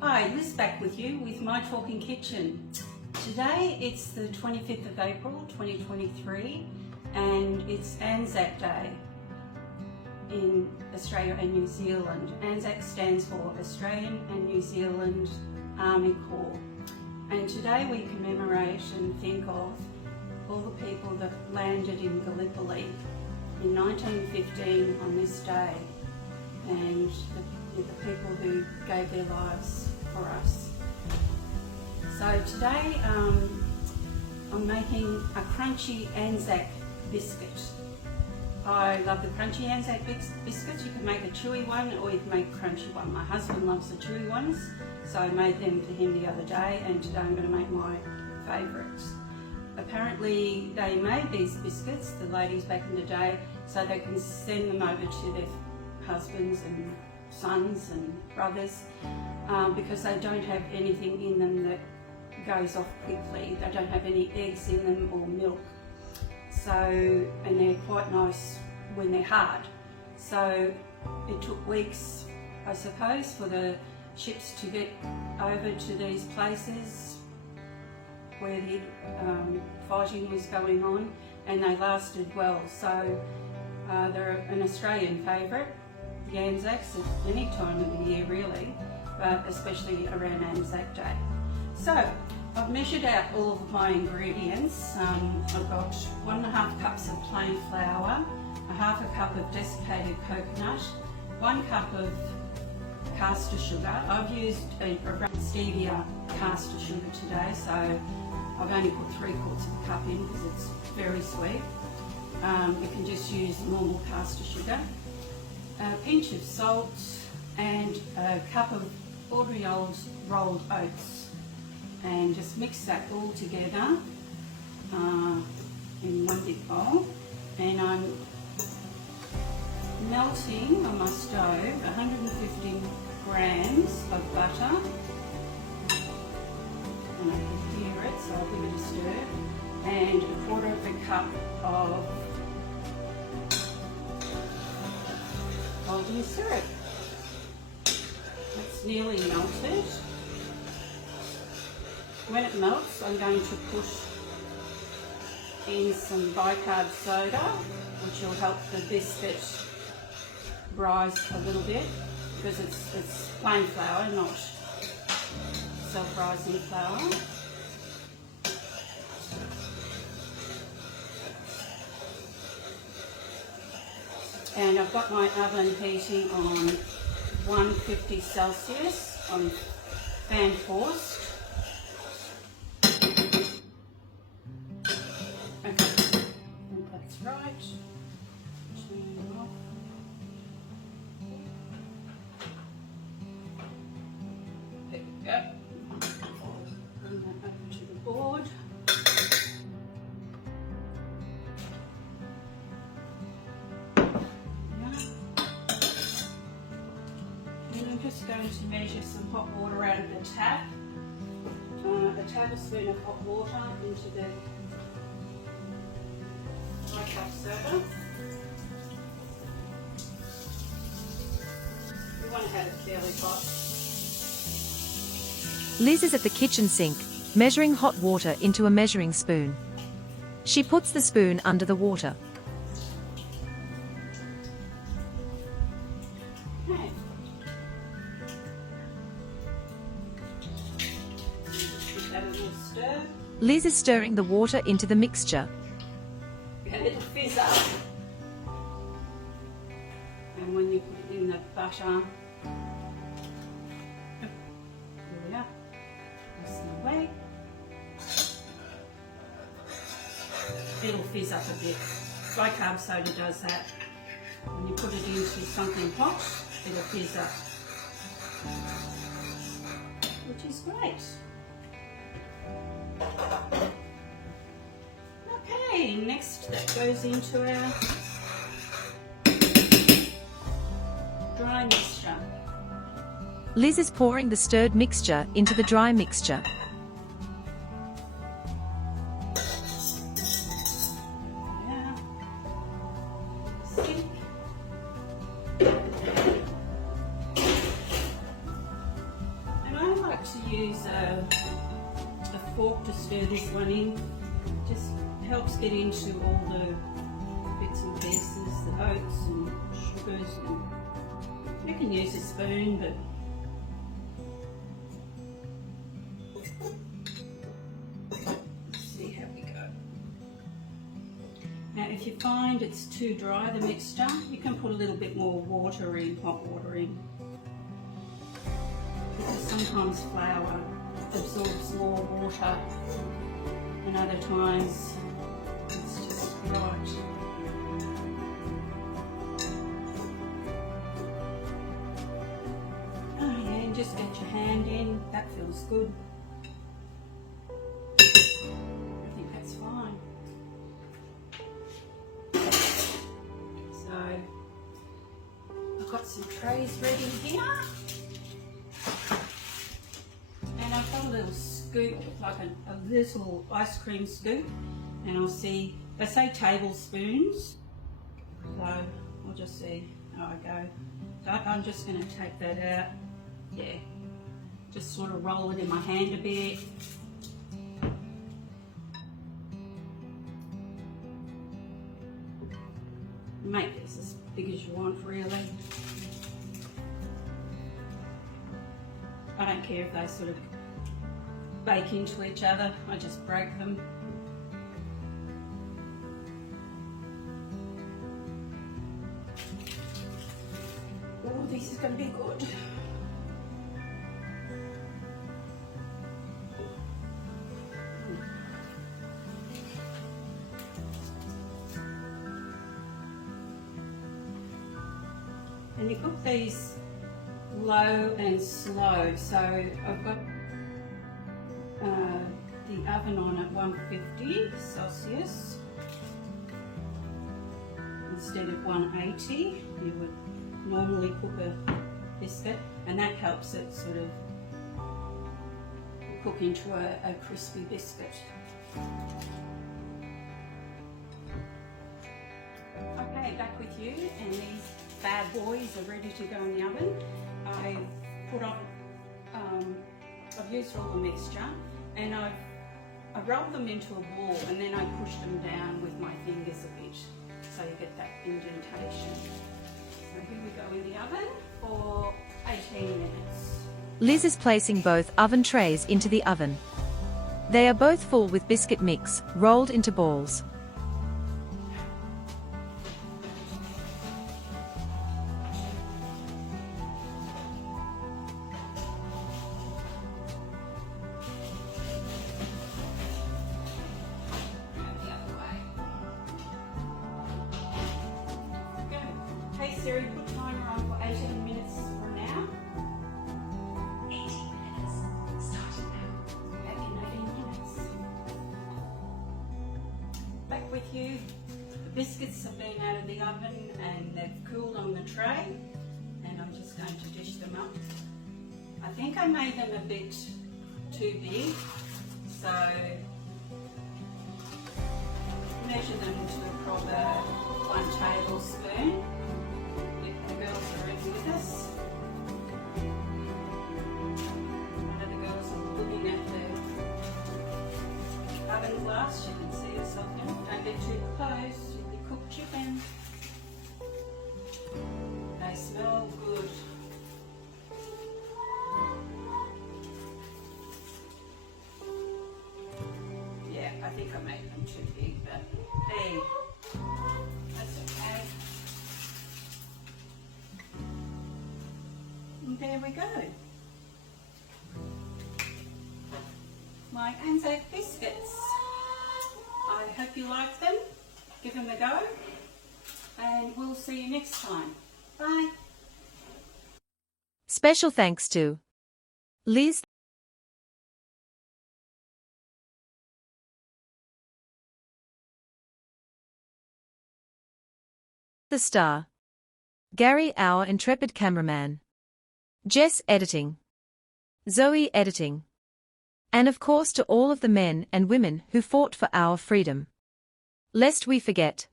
Hi, Liz back with you with My Talking Kitchen. Today it's the 25th of April 2023 and it's ANZAC Day in Australia and New Zealand. ANZAC stands for Australian and New Zealand Army Corps, and today we commemorate and think of all the people that landed in Gallipoli in 1915 on this day, and the people who gave their lives for us. So today I'm making a crunchy ANZAC biscuit. I love the crunchy ANZAC biscuits. You can make a chewy one or you can make a crunchy one. My husband loves the chewy ones, so I made them for him the other day, and today I'm going to make my favourites. Apparently they made these biscuits, the ladies back in the day, so they can send them over to their husbands and sons and brothers because they don't have anything in them that goes off quickly. They don't have any eggs in them or milk. So, and they're quite nice when they're hard. So it took weeks, I suppose, for the ships to get over to these places where the fighting was going on, and they lasted well. So they're an Australian favourite, the ANZACs, at any time of the year really, but especially around ANZAC Day. So I've measured out all of my ingredients. I've got 1.5 cups of plain flour, 1/2 cup of desiccated coconut, 1 cup of castor sugar. I've used a stevia castor sugar today, so I've only put 3/4 of a cup in because it's very sweet. You can just use normal castor sugar, a pinch of salt, and a cup of ordinary old rolled oats, and just mix that all together in one big bowl. And I'm melting on my stove 150 grams of butter, and I can hear it, so I'll give it a stir, and 1/4 cup of golden syrup. It's nearly melted. When it melts, I'm going to put in some Bicarb Soda, which will help the biscuit rise a little bit, because it's plain flour, not self-rising flour. And I've got my oven heating on 150 Celsius on fan forced. Right, turn off. There we go. Bring that over to the board. Then I'm just going to measure some hot water out of the tap. A tablespoon of hot water into the Cup soda. You want to have it fairly hot. Liz is at the kitchen sink, measuring hot water into a measuring spoon. She puts the spoon under the water. Okay. Give that a little stir. Liz is stirring the water into the mixture. A little fizz up, and when you put it in the butter, there we are, press it away, it'll fizz up a bit. Bicarb soda does that. When you put it into something hot, it'll fizz up, which is great. Okay, next that goes into our dry mixture. Liz is pouring the stirred mixture into the dry mixture. Yeah. Sink. And I like to use a fork to stir this one in. Just helps get into all the bits and pieces, the oats and sugars. And you can use a spoon, but let's see how we go. Now if you find it's too dry, the mixture, you can put a little bit more water in, hot water in. Because sometimes flour absorbs more water and other times it's just right. Oh yeah, and just get your hand in, that feels good. I think that's fine. So I've got some trays ready here. And I've got a little scoop, like a little ice cream scoop, and I'll see, they say tablespoons, so I'll just see how I go. So I'm just going to take that out, yeah, just sort of roll it in my hand a bit. Make this as big as you want, really. I don't care if they sort of bake into each other, I just break them. Oh, this is going to be good. And you cook these low and slow, so I've got the oven on at 150 Celsius instead of 180 you would normally cook a biscuit, and that helps it sort of cook into a crispy biscuit. Okay, back with you, and these bad boys are ready to go in the oven. I put on, I've used all the mixture, and I rolled them into a ball, and then I pushed them down with my fingers a bit, so you get that indentation. So here we go in the oven for 18 minutes. Liz is placing both oven trays into the oven. They are both full with biscuit mix, rolled into balls. Hey Siri, put timer on for 18 minutes from now. 18 minutes, starting now. Back in 18 minutes. Back with you. The biscuits have been out of the oven and they've cooled on the tray, and I'm just going to dish them up. I think I made them a bit too big, so measure them to a proper 1 tablespoon. The girls are ready with us. One of the girls is looking at the oven glass. She can see herself in it. Don't get too close. You'll be cooked chicken. They smell good. Yeah, I think I made them too big, but hey, that's okay. And there we go. My ANZAC biscuits. I hope you like them. Give them a go. And we'll see you next time. Bye. Special thanks to Liz, the star, Gary, our intrepid cameraman, Jess editing, Zoe editing, and of course to all of the men and women who fought for our freedom. Lest we forget.